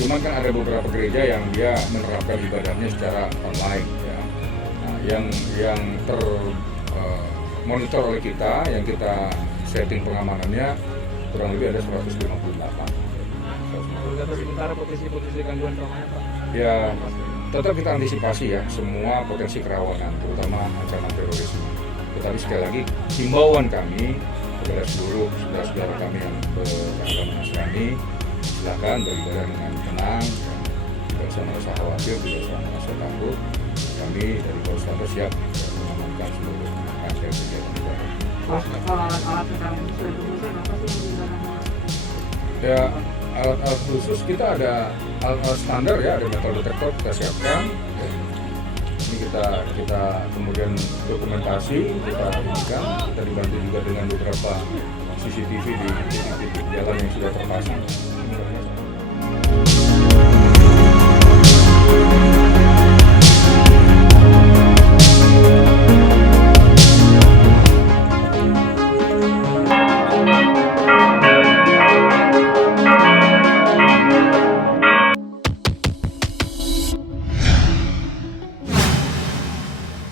Cuman kan ada beberapa gereja yang dia menerapkan ibadahnya secara online ya. Nah, yang monitor oleh kita, yang kita setting pengamanannya kurang lebih ada 158. Untuk sementara potensi gangguan keamanan Pak? Ya, tetap kita antisipasi ya semua potensi kerawanan, terutama ancaman terorisme. Tetapi sekali lagi, himbauan kami kepada seluruh saudara-saudara kami yang beragama Nasrani, silakan beribadah dengan tenang, tidak usah merasa khawatir, tidak usah merasa takut. Kami dari Polres Kantor siap mengamankan seluruh rangkaian kegiatan ibadah. Kalau alat-alat yang sudah diusahakan apa sih yang digunakan? Ya, alat-alat khusus kita ada alat-alat standar ya, ada metal detektor kita siapkan. Ini kita kemudian dokumentasi, kita inikan, kita dibantu juga dengan beberapa CCTV di titik-titik jalan yang sudah terpasang.